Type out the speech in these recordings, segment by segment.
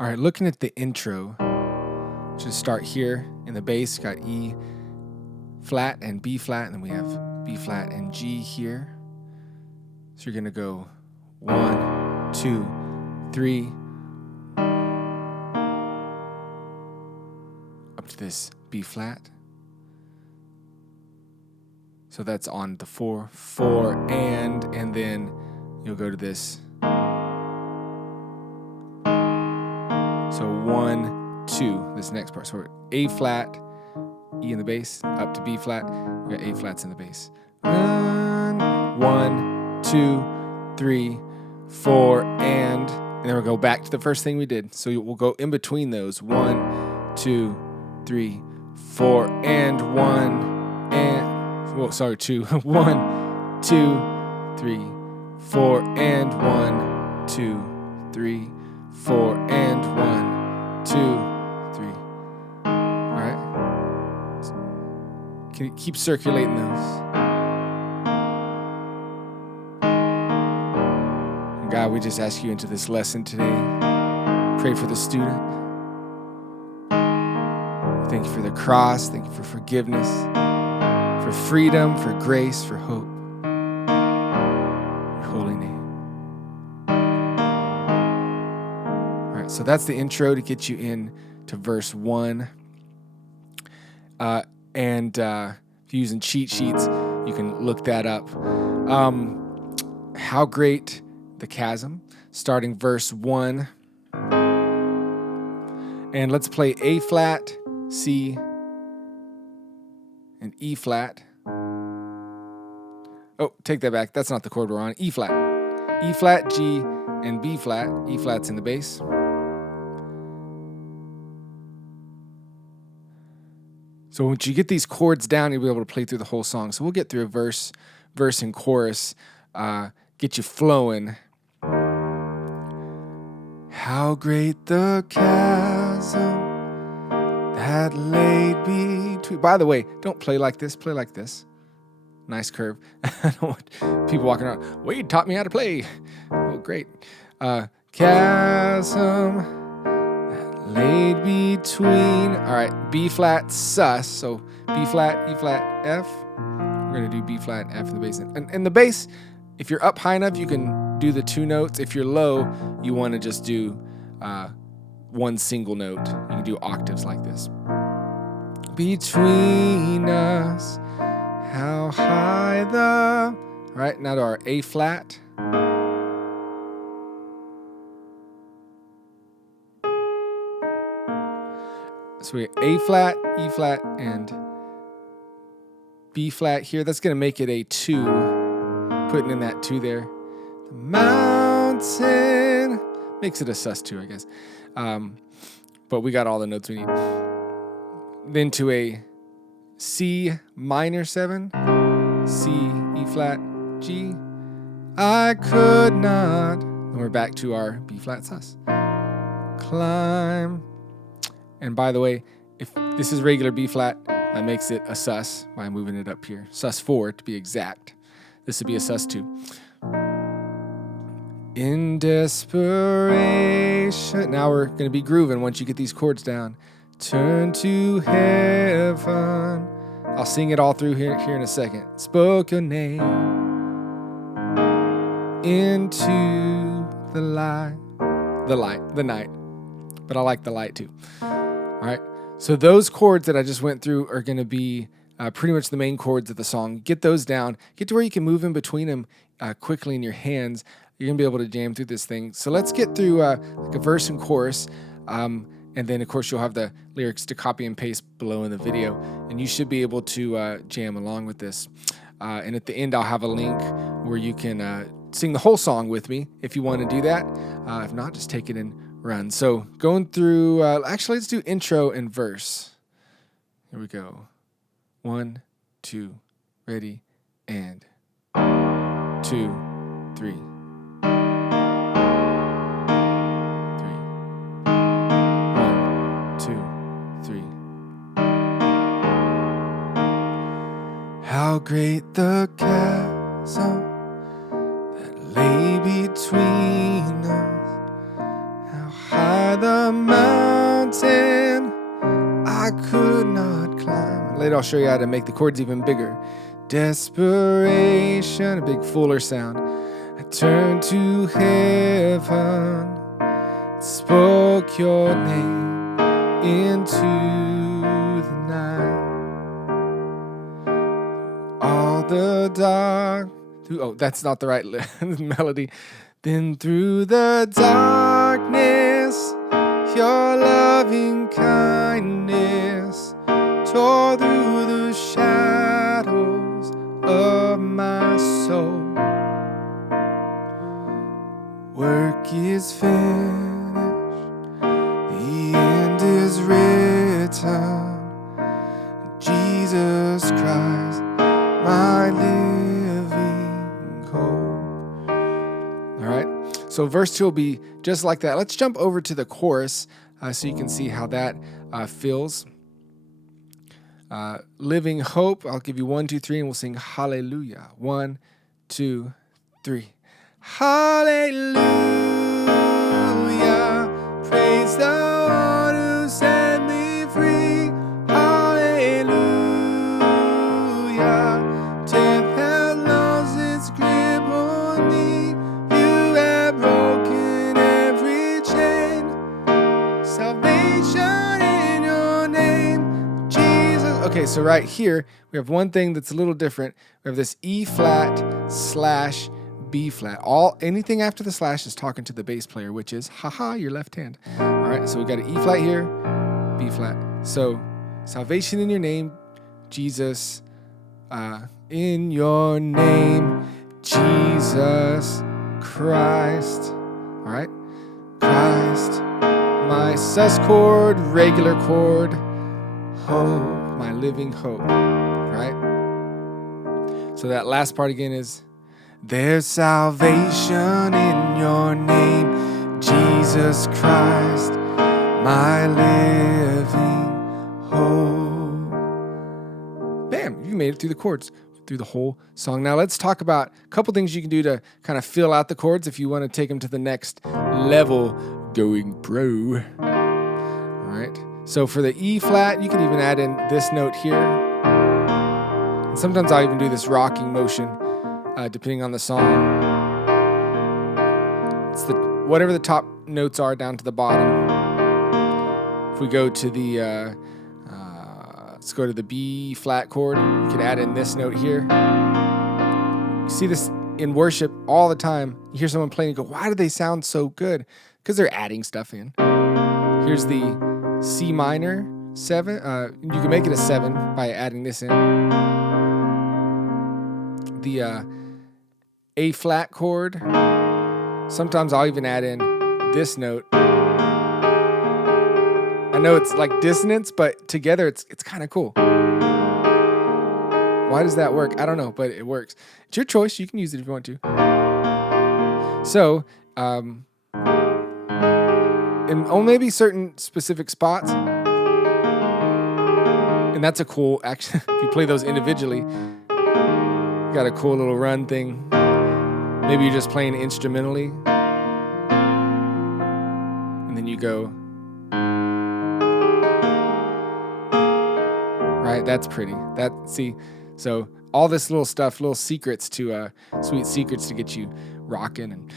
All right, looking at the intro, just start here in the bass, got E flat and B flat, and then we have B flat and G here. So you're gonna go 1, 2, 3, up to this B flat. So that's on the 4, 4, and then you'll go to this. So 1, 2, this next part. So A flat, E in the bass, up to B flat. We got A flats in the bass. 1, 2, 3, 4, and then we'll go back to the first thing we did. So we'll go in between those. 1, 2, 3, 4, and 1, and well, sorry, 2. 1, 2, 3, 4, and 1, 2, 3, 4, and 1, 2, 3. All right. Can you keep circulating those? And God, we just ask you into this lesson today. Pray for the student. Thank you for the cross. Thank you for forgiveness, for freedom, for grace, for hope. Your holy name. So that's the intro to get you in to verse 1. And if you're using cheat sheets, you can look that up. How great the chasm, starting verse 1. And let's play A flat, C, and E flat. Oh, take that back. That's not the chord we're on. E flat. E flat, G, and B flat. E flat's in the bass. So once you get these chords down, you'll be able to play through the whole song. So we'll get through a verse and chorus, get you flowing. How great the chasm that laid between. By the way, don't play like this. Play like this. Nice curve. I don't want people walking around. Wade taught me how to play. Oh, great. Chasm laid between. All right, B flat sus. So B flat, E flat, F. We're gonna do B flat, F in the bass. And the bass, if you're up high enough, you can do the 2 notes. If you're low, you want to just do one single note. You can do octaves like this. Between us, how high the. All right, now to our A flat. So we have A flat, E flat, and B flat here. That's going to make it a 2, putting in that 2 there. The mountain makes it a sus2, I guess. But we got all the notes we need. Then to a C minor 7, C, E flat, G. I could not. And we're back to our B flat sus. Climb. And by the way, if this is regular B flat, that makes it a sus by moving it up here. Sus4 to be exact. This would be a sus2. In desperation. Now we're going to be grooving once you get these chords down. Turn to heaven. I'll sing it all through here in a second. Spoke your name into the light. The night. But I like the light too. All right, so those chords that I just went through are going to be pretty much the main chords of the song. Get those down. Get to where you can move in between them quickly in your hands. You're going to be able to jam through this thing. So let's get through like a verse and chorus. And then, of course, you'll have the lyrics to copy and paste below in the video. And you should be able to jam along with this. And at the end, I'll have a link where you can sing the whole song with me if you want to do that. If not, just take it and run. So going through, actually, let's do intro and verse. Here we go. 1, 2, ready, and 2, 3. 3. 1, 2, 3. How great the chasm that lay between us. How high the a mountain I could not climb. Later I'll show you how to make the chords even bigger. Desperation, a big fuller sound. I turned to heaven, spoke your name into the night. All the dark, oh, that's not the right melody. Then through the darkness, your loving kindness tore through the shadows of my soul. Work is finished, the end is written. Jesus Christ, my living hope. All right, so verse 2 will be just like that. Let's jump over to the chorus so you can see how that feels. Living hope, I'll give you 1, 2, 3, and we'll sing hallelujah. 1, 2, 3. Hallelujah, praise the one who set me free. Hallelujah, death has lost its grip on me. You have broken every chain. Salvation in your name, Jesus. Okay, so right here, we have one thing that's a little different. We have this E flat slash B flat. Anything after the slash is talking to the bass player, which is haha, your left hand. All right, so we got an E flat here, B flat. So salvation in your name, Jesus, in your name, Jesus Christ. All right, Christ, my sus chord, regular chord, hope, my living hope. All right. So that last part again is, there's salvation in your name, Jesus Christ, my living hope. Bam, you made it through the chords, through the whole song. Now let's talk about a couple things you can do to kind of fill out the chords if you want to take them to the next level, going pro. All right, so for the E flat, you can even add in this note here. And sometimes I'll even do this rocking motion. Depending on the song. It's whatever the top notes are down to the bottom. If we go to the, let's go to the B flat chord, you can add in this note here. You see this in worship all the time. You hear someone playing and go, why do they sound so good? Because they're adding stuff in. Here's the C minor 7. You can make it a 7 by adding this in. The A flat chord. Sometimes I'll even add in this note. I know it's like dissonance, but together it's kind of cool. Why does that work? I don't know, but it works. It's your choice. You can use it if you want to. So, in maybe certain specific spots, and that's a cool, actually, if you play those individually, got a cool little run thing. Maybe you're just playing instrumentally, and then you go, right? That's pretty. See, so all this little stuff, little secrets to, sweet secrets to get you rocking and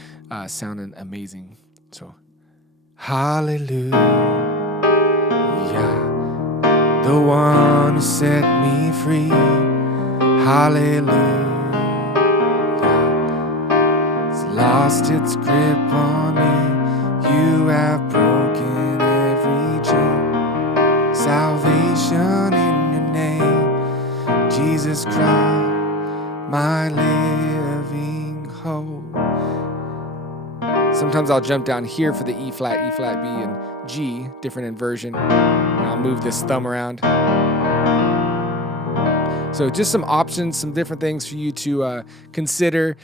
sounding amazing. So, hallelujah, the one who set me free. Hallelujah. Lost its grip on me. You have broken every chain. Salvation in your name, Jesus Christ, my living hope. Sometimes I'll jump down here for the E flat, B, and G, different inversion. And I'll move this thumb around. So just some options, some different things for you to consider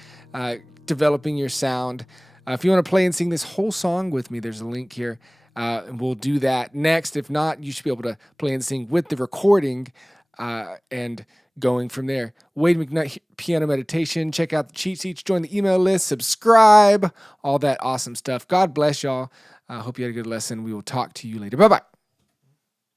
developing your sound. If you want to play and sing this whole song with me, there's a link here. And we'll do that next. If not, you should be able to play and sing with the recording and going from there. Wade McNutt Piano Meditation. Check out the cheat sheets. Join the email list. Subscribe. All that awesome stuff. God bless y'all. I hope you had a good lesson. We will talk to you later. Bye-bye.